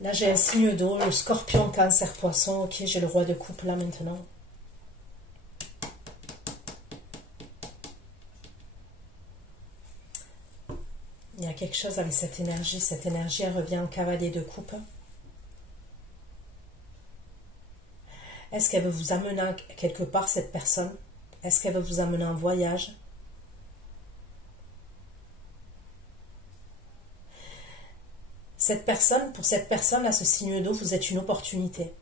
Là, j'ai un signe d'eau, le scorpion, cancer, poisson. Ok, j'ai le roi de coupe là maintenant. Il y a quelque chose avec cette énergie. Cette énergie, elle revient en cavalier de coupe. Est-ce qu'elle veut vous amener quelque part, cette personne? Est-ce qu'elle veut vous amener en voyage? Cette personne, pour cette personne, à ce signe d'eau, vous êtes une opportunité.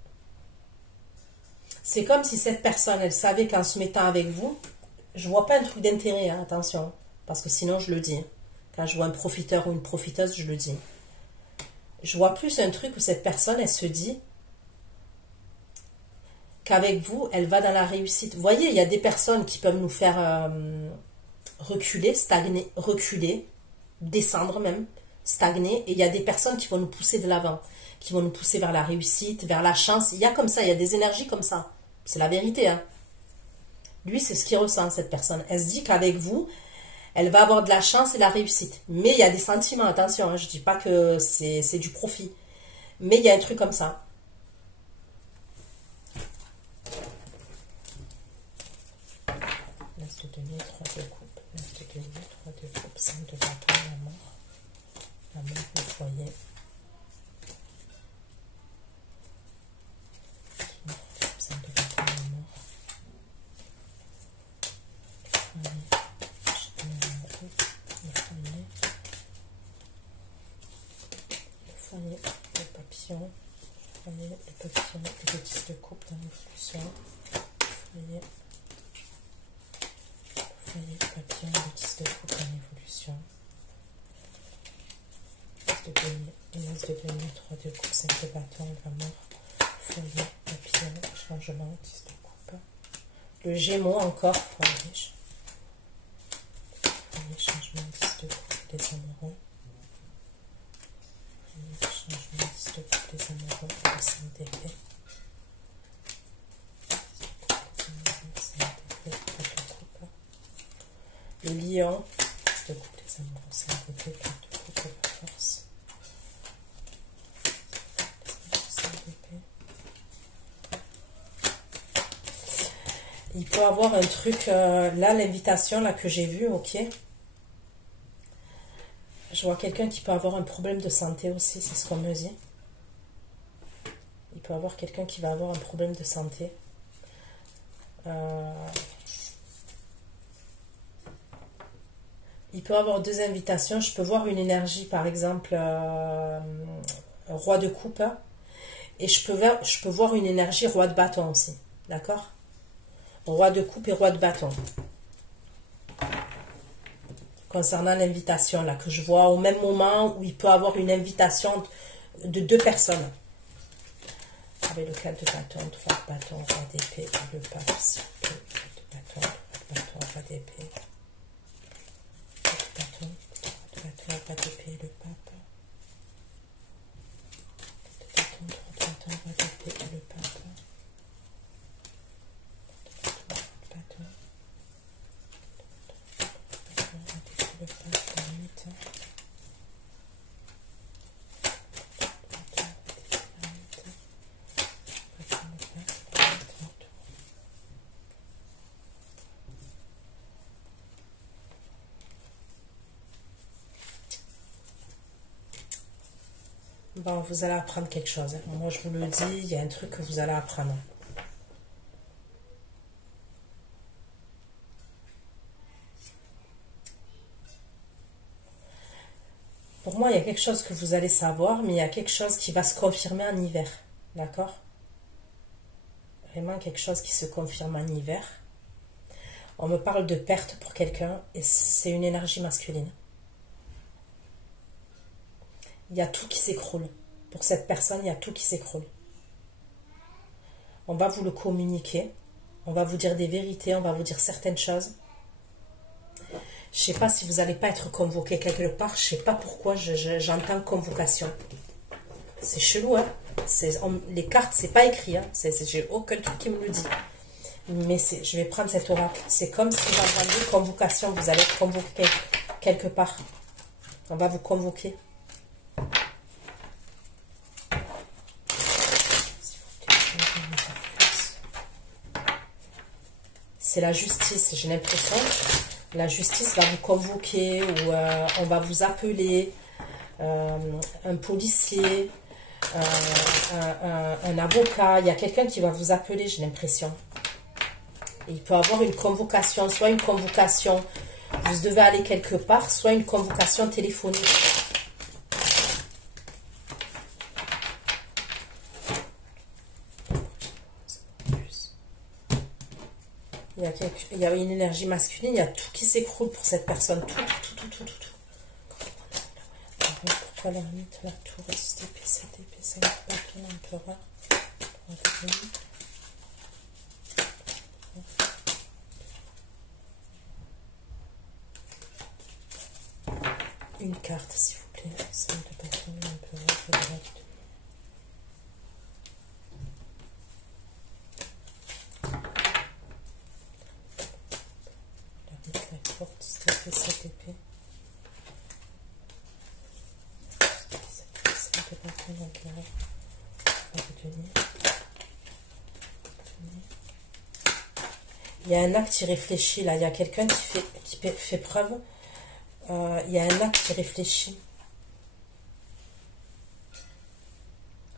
C'est comme si cette personne, elle savait qu'en se mettant avec vous, je vois pas un truc d'intérêt, hein, attention, parce que sinon je le dis. Quand je vois un profiteur ou une profiteuse, je le dis. Je vois plus un truc où cette personne, elle se dit qu'avec vous, elle va dans la réussite. Vous voyez, il y a des personnes qui peuvent nous faire reculer, stagner, reculer, descendre même, stagner. Et il y a des personnes qui vont nous pousser de l'avant, qui vont nous pousser vers la réussite, vers la chance. Il y a comme ça, il y a des énergies comme ça. C'est la vérité, hein. Lui, c'est ce qu'il ressent, cette personne. Elle se dit qu'avec vous, elle va avoir de la chance et la réussite. Mais il y a des sentiments, attention, hein, je ne dis pas que c'est du profit. Mais il y a un truc comme ça. L'as de denier, 3 de coupe. L'as de denier, 3 de coupe. 5 de bâton, la mort. La mort au foyer. Le papillon, le papillon, le 10 de coupe dans l'évolution, le papillon, le 10 de coupe dans l'évolution, l'as de denier, 3 de coupe, 5 de bâton, la mort, foyer, papillon, changement, 10 de coupe, le gémeaux encore, foyer, changement, 10 de coupe, les amoureux. Changement, 10 de coupe, les amoureux, le 5 d'épée. Le lion, 10 de coupe, les amoureux, 5 d'épée, 4 de coupe, la force. 5 d'épée. Il peut avoir un truc, là, l'invitation là que j'ai vue, ok. Je vois quelqu'un qui peut avoir un problème de santé aussi, c'est ce qu'on me dit. Il peut avoir quelqu'un qui va avoir un problème de santé. Il peut avoir 2 invitations. Je peux voir une énergie, par exemple, roi de coupe. Et je peux voir une énergie roi de bâton aussi. D'accord? Roi de coupe et roi de bâton. Concernant l'invitation, là, que je vois au même moment où il peut avoir une invitation de 2 personnes. Avec le 4 de bâton, 3 de bâton, roi d'épée, le pape, 6 de bâton, 3 de bâton, roi d'épée, 4 de bâton, 3 de bâton, roi d'épée, le pape, 4 de bâton, 3 de bâton, roi d'épée, le pape, 4 de bâton, le pape, la 8. Bon, vous allez apprendre quelque chose. Moi, je vous le dis, il y a un truc que vous allez apprendre. Pour moi, il y a quelque chose que vous allez savoir, mais il y a quelque chose qui va se confirmer en hiver. D'accord? Vraiment quelque chose qui se confirme en hiver. On me parle de perte pour quelqu'un et c'est une énergie masculine. Il y a tout qui s'écroule. Pour cette personne, il y a tout qui s'écroule. On va vous le communiquer. On va vous dire des vérités. On va vous dire certaines choses. Je ne sais pas si vous n'allez pas être convoqué quelque part. Je ne sais pas pourquoi j'entends convocation. C'est chelou, hein. Les cartes, c'est pas écrit. Hein. J'ai aucun truc qui me le dit. Mais je vais prendre cet oracle. C'est comme si j'entendais convocation. Vous allez être convoqué quelque part. On va vous convoquer. C'est la justice, j'ai l'impression. La justice va vous convoquer ou on va vous appeler, un policier, un avocat. Il y a quelqu'un qui va vous appeler, j'ai l'impression. Il peut avoir une convocation, soit une convocation, vous devez aller quelque part, soit une convocation téléphonique. Il y a une énergie masculine, il y a tout qui s'écroule pour cette personne. Tout. Pourquoi l'ermite, la tour, STP, CTP, 5 bâtons, l'empereur, une carte, s'il vous plaît. 5 de bâtons, l'empereur, le droit de... Porte, CTP, CTP. Il y a un acte irréfléchi là, il y a quelqu'un qui fait preuve. Il y a un acte irréfléchi.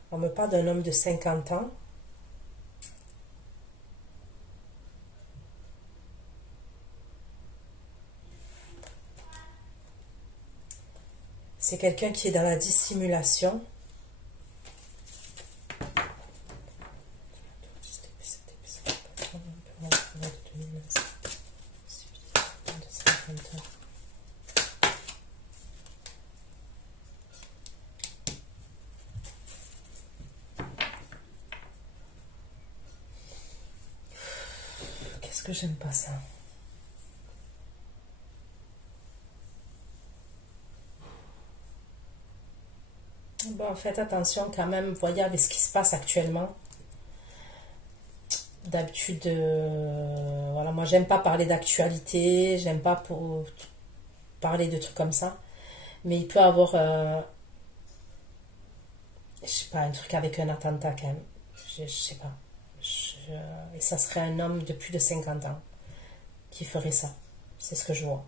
On me parle d'un homme de 50 ans. C'est quelqu'un qui est dans la dissimulation. Qu'est-ce que j'aime pas ça? Bon, faites attention quand même, voyez avec ce qui se passe actuellement. D'habitude, voilà, moi j'aime pas parler d'actualité, j'aime pas parler de trucs comme ça. Mais il peut avoir, je sais pas, un truc avec un attentat quand même. Je sais pas. Et ça serait un homme de plus de 50 ans qui ferait ça. C'est ce que je vois.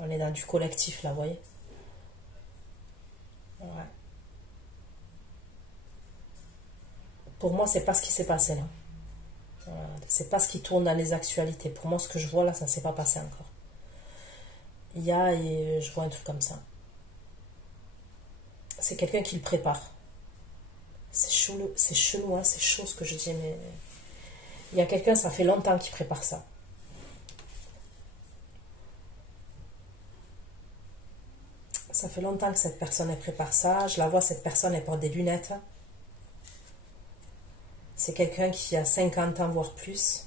On est dans du collectif là, vous voyez. Ouais. Pour moi, c'est pas ce qui s'est passé là. Voilà. C'est pas ce qui tourne dans les actualités. Pour moi, ce que je vois là, ça s'est pas passé encore. Et je vois un truc comme ça. C'est quelqu'un qui le prépare. C'est chelou, hein, c'est chaud ce que je dis, mais il y a quelqu'un, ça fait longtemps qu'il prépare ça. Ça fait longtemps que cette personne elle prépare ça. Je la vois, cette personne, elle porte des lunettes. C'est quelqu'un qui a 50 ans, voire plus.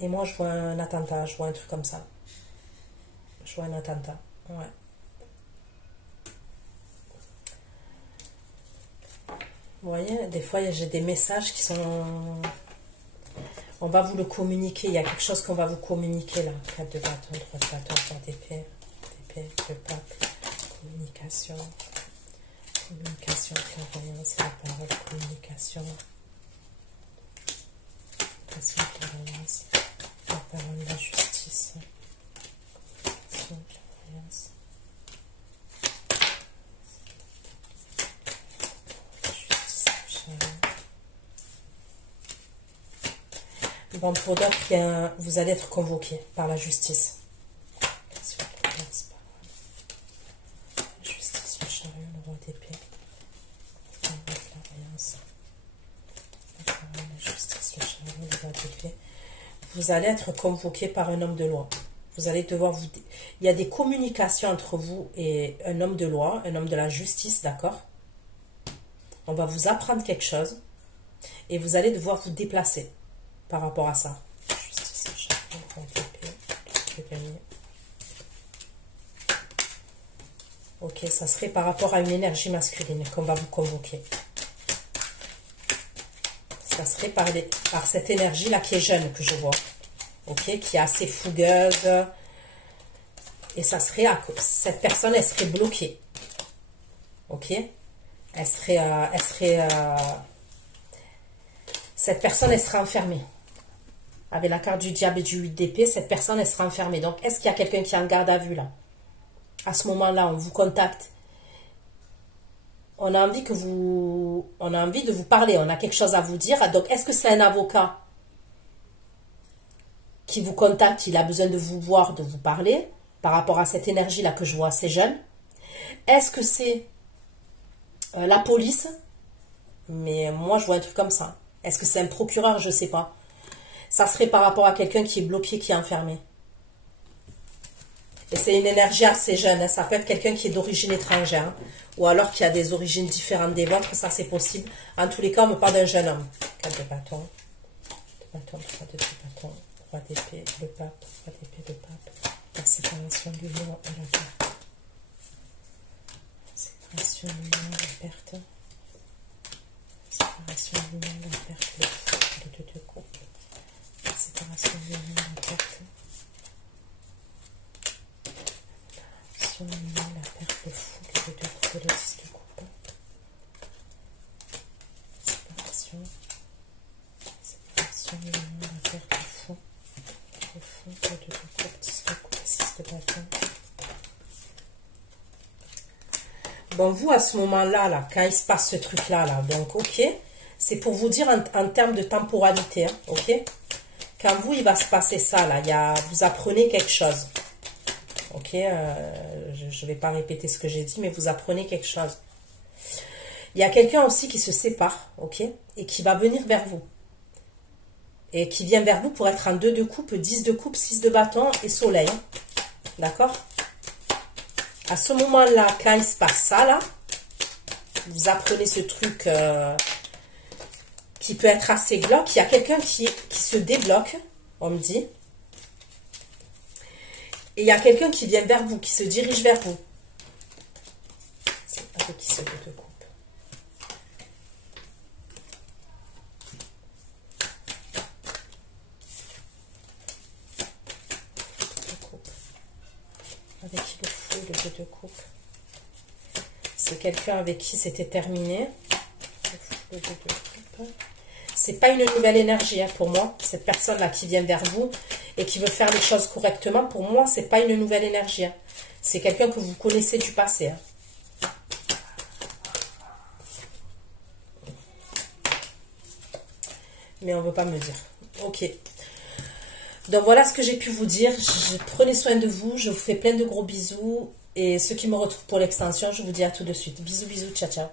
Et moi, je vois un attentat, je vois un truc comme ça. Je vois un attentat, ouais. Vous voyez, des fois, j'ai des messages qui sont... On va vous le communiquer, il y a quelque chose qu'on va vous communiquer là. 4 de bâton, 3 de bâton, 3 d'épée, le pape, communication, clairvoyance, la parole, communication, clairvoyance, la parole, la justice, clairvoyance. Bon, pour d'autres, vous allez être convoqué par la justice. Justice, le chariot, le roi d'épée. La clairvoyance. La justice, le chariot, le roi d'épée. Vous allez être convoqué par un homme de loi. Vous allez devoir vous... Il y a des communications entre vous et un homme de loi, un homme de la justice, d'accord? On va vous apprendre quelque chose et vous allez devoir vous déplacer par rapport à ça. Justice, ok, ça serait par rapport à une énergie masculine qu'on va vous convoquer. Ça serait par cette énergie-là qui est jeune que je vois. Ok, qui est assez fougueuse. Et ça serait... Cette personne, elle serait bloquée. Ok, cette personne, elle serait enfermée. avec la carte du diable et du 8 d'épée, cette personne, elle sera enfermée. Donc, est-ce qu'il y a quelqu'un qui est en garde à vue, là? À ce moment-là, on vous contacte. On a envie de vous parler, on a quelque chose à vous dire. Donc, est-ce que c'est un avocat qui vous contacte, il a besoin de vous voir, de vous parler, par rapport à cette énergie-là que je vois assez jeune? Est-ce que c'est la police? Mais moi, je vois un truc comme ça. Est-ce que c'est un procureur? Je ne sais pas. Ça serait par rapport à quelqu'un qui est bloqué, qui est enfermé. Et c'est une énergie assez jeune. Hein. Ça peut être quelqu'un qui est d'origine étrangère. Hein. Ou alors qui a des origines différentes des vôtres. Ça, c'est possible. En tous les cas, on me parle d'un jeune homme. 4 de bâton. 2 bâtons, 3 de bâton. 3 d'épée, le pape. 3 d'épée, le pape. La séparation du lion et la perte. Séparation du lion et la perte. Séparation du lion et la perte. Le 2 de coupe. Séparation du lion et la perte. Séparation du lion et la perte. Le fou. Le 2 de coupe. Le 10 de coupe. Séparation. Séparation du lion et la perte. Le fou. Le fou. Le 2 de coupe. 10 de coupe. 6 de bâton. Bon, vous, à ce moment-là, là, quand il se passe ce truc-là, là, donc, ok, c'est pour vous dire en termes de temporalité, hein, ok? Quand vous, il va se passer ça, là, vous apprenez quelque chose, ok? Je ne vais pas répéter ce que j'ai dit, mais vous apprenez quelque chose. Il y a quelqu'un aussi qui se sépare, ok? Et qui va venir vers vous. Et qui vient vers vous pour être en 2 de coupe, 10 de coupe, 6 de bâton et soleil, hein, d'accord? À ce moment-là, quand il se passe ça, là, vous apprenez ce truc qui peut être assez glauque. Il y a quelqu'un qui se débloque, on me dit. Et il y a quelqu'un qui vient vers vous, qui se dirige vers vous. C'est avec qui ce 2 de coupe. Avec qui le fou, le 2 de coupe. C'est quelqu'un avec qui c'était terminé. Le 2 de coupe. C'est pas une nouvelle énergie hein, pour moi. Cette personne-là qui vient vers vous et qui veut faire les choses correctement, pour moi, c'est pas une nouvelle énergie. Hein. C'est quelqu'un que vous connaissez du passé. Hein. Mais on ne veut pas me dire. Ok. Donc voilà ce que j'ai pu vous dire. Prenez soin de vous. Je vous fais plein de gros bisous. Et ceux qui me retrouvent pour l'extension, je vous dis à tout de suite. Bisous, bisous, ciao, ciao.